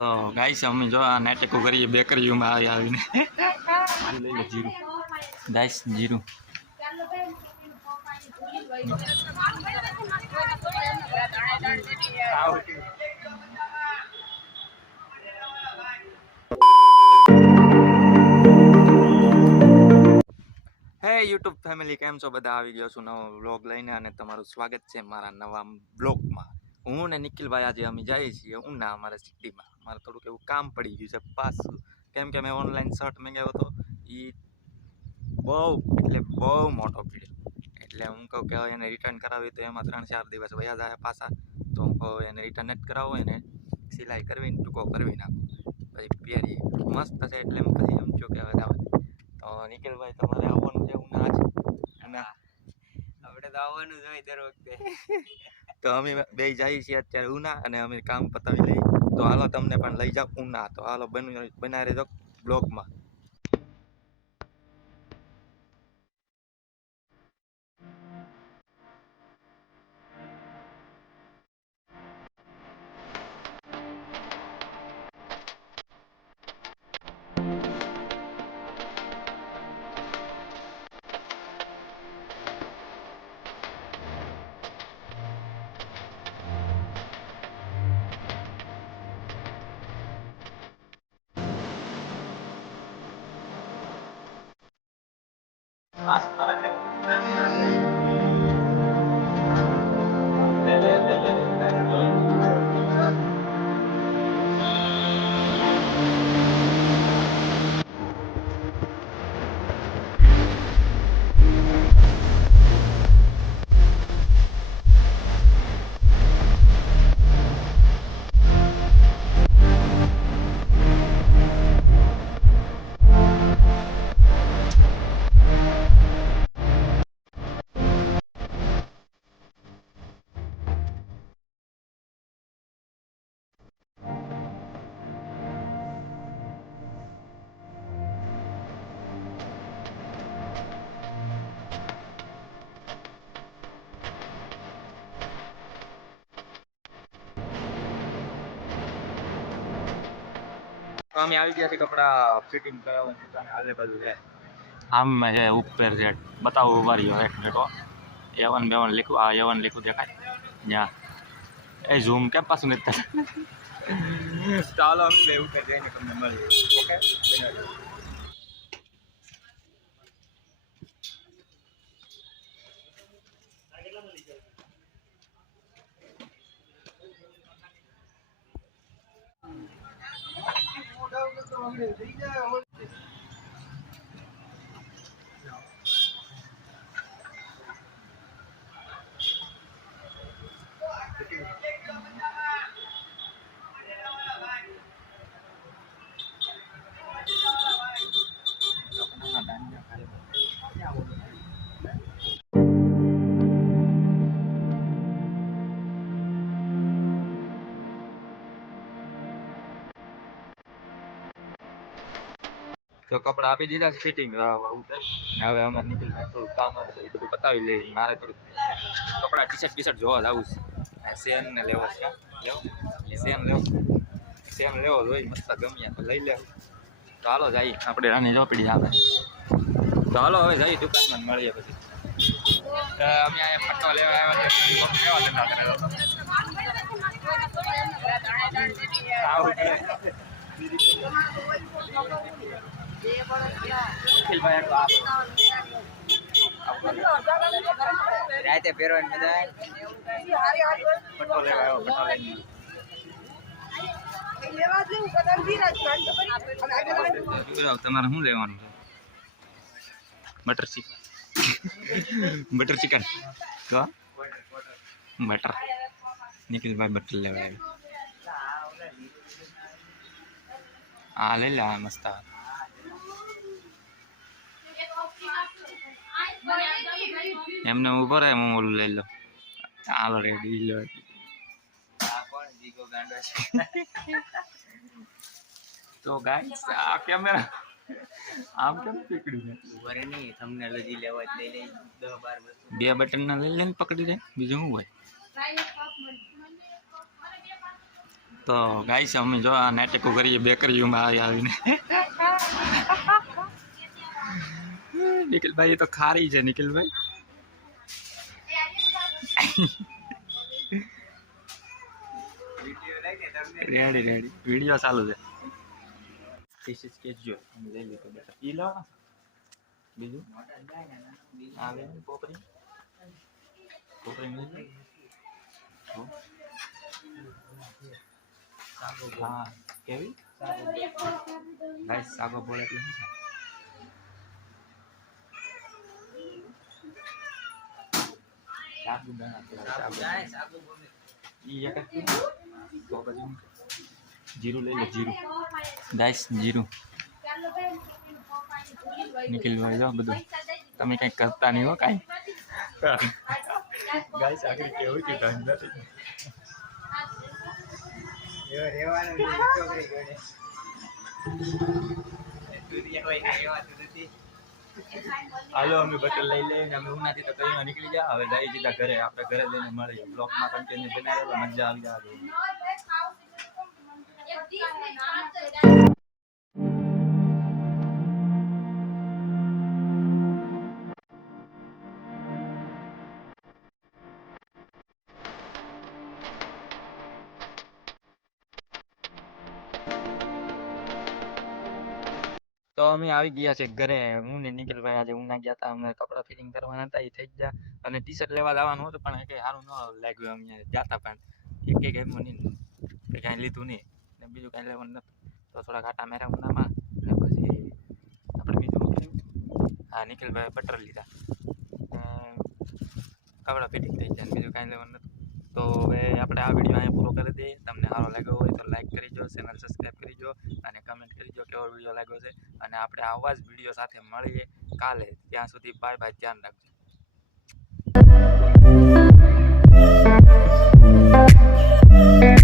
તો ગાઈસ અમે જો આ નાટકો કરીએ બેકરીઓમાં આવીને લઈ લે જીરું ગાઈસ જીરું હે યુટ્યુબ ફેમિલી કેમ છો બધા આવી ગયો છું નવો વ્લોગ લઈને અને તમારું સ્વાગત છે મારા નવા બ્લોગમાં હું ને નિખિલભાઈ આજે અમે જઈએ છીએ ઉના અમારા સિટીમાં મારે થોડુંક એવું કામ પડી ગયું છે પાછું કેમ કે મેં ઓનલાઈન શર્ટ મંગાવ્યો હતો એ બહુ મોટો પડ્યો એટલે હું કહું કે હવે એને રિટર્ન કરાવી તો એમાં 3-4 દિવસ વયા જાય પાછા તો હું કહું એને રિટર્ન જ કરાવો એને સિલાઈ કરવી ટૂંકો કરવી નાખો પછી પહેરીએ મસ્ત છે એટલે પછી એમ છું કે હવે જવા તો નિખિલભાઈ તમારે આવવાનું છે ઉના છે અને આપણે તો આવવાનું જ હોય દર વખતે તો અમે બે જઈએ છીએ અત્યારે ઉના અને અમે કામ પતાવી લઈએ તો હાલો તમને પણ લઈ જાઓ ઉના તો હાલો બનાવી રહેજો બ્લોગમાં અમે આવી ગયા છે કપડા ફિટિંગ કરાવવાની આલે બાજુ છે આમ છે ઉપર છે બતાવો ઉભા રહ્યો એક મિનિટ એવન બેવન લીખું આ એવન લીખું દેખાય ત્યાં એ ઝૂમ કેમ પાછું નથી ચાલો આપણે એવું કે જઈને તમને મળીએ ઓકે તો કપડા આપી દીધા છે ફિટિંગ હવે અમે નીકળી થોડું કામ હતું એ બધું બતાવી લઈએ મારે થોડું કપડા ટી-શર્ટ જોવા જવું છે સેન ને લેવો છે સેમ લેવો જોઈએ મસ્ત ગમ્યા તો લઈ લેવું તો હાલો જઈએ આપણે રાની ચોપડી આવે તો હાલો હવે જઈએ દુકાનમાં મળીએ પછી અમે અહીંયા ફટો લેવા રાતે પહેરવાની મજા ફટો લેવા આવ્યો ફટો લઈને તમારે શું લેવાનું છે બટર ચિકન તો બટર નિખિલભાઈ બટર લેવા આવ્યો હા લઈ લે મસ્ત એમને ઉભો રહે હું ઓલું લઈ લો હાલો રેડી લો તો ગાઈસ આ કેમેરા આમ કેમ પકડ્યું ઉભરે નહીં તમને લજી લેવા જ લઈ લઈ 10-12 બે બટન ના લઈ લઈને પકડી દે બીજું શું હોય તો ગાઈસ અમે જો આ નાટકો કરીએ બેકરીઓમાં આવીને નિખિલભાઈ એ તો ખારી છે નિખિલભાઈ રેડી રેડી વિડીયો ચાલુ છે this is કેજો લઈ લે તો બેટા ઈ લાવ બીજું આવે પોપરી પોપરી લઈ હા કેવી ગાઈસ સાગો બોલે એટલે શું થાય સાગુ દાણા ઈ એક જ તો પછી જીરું લઈ લે જીરું ગાઈસ જીરું નિખિલભાઈ જો બધું તમે કંઈ કરતા નહીં હો કાંઈ ગાઈસ આગળ કેવું કે કાંઈ નથી રહેવાનું છોકરી જોડે દુનિયા કોઈ કઈ રહેવાતું નથી હાલો અમે બટલ લઈ લઈને અમે ઉનાથી તો કઈ નીકળી ગયા હવે જઈ સીધા ઘરે આપણે ઘરે લઈને મળીએ બ્લોકમાં કન્ટિન્યુ બનાવેલો મજા આવી જાય તો અમે આવી ગયા છે ઘરે હું ને નિખિલભાઈ આજે ઉના ગયા હતા અમને કપડાં ફિટિંગ કરવાના હતા એ થઈ ગયા અને ટી શર્ટ લેવા જવાનું હતું પણ કંઈ સારું ન લાગ્યું અમને જતા પણ એક મને કાંઈ લીધું નહીં ને બીજું કાંઈ લેવાનું નતું તો થોડા કાંટા મેરા ઉનામાં ને પછી આપણે બીજું કર્યું હા નિખિલભાઈ બટર લીધા કપડાં ફિટિંગ થઈ ગયા બીજું કાંઈ લેવાનું નતું તો હવે આપણે આ વિડીયો અહીંયા પૂરો કરી દઈએ તમને સારો લાગ્યો હોય તો લાઈક કરી દો ચેનલ સબસ્ક્રાઈબ કરી દો અને કમેન્ટ કરી દો કેવો વિડીયો લાગ્યો છે અને આપણે આવા જ વિડીયો સાથે મળીએ કાલે ત્યાં સુધી બાય બાય ધ્યાન રાખજો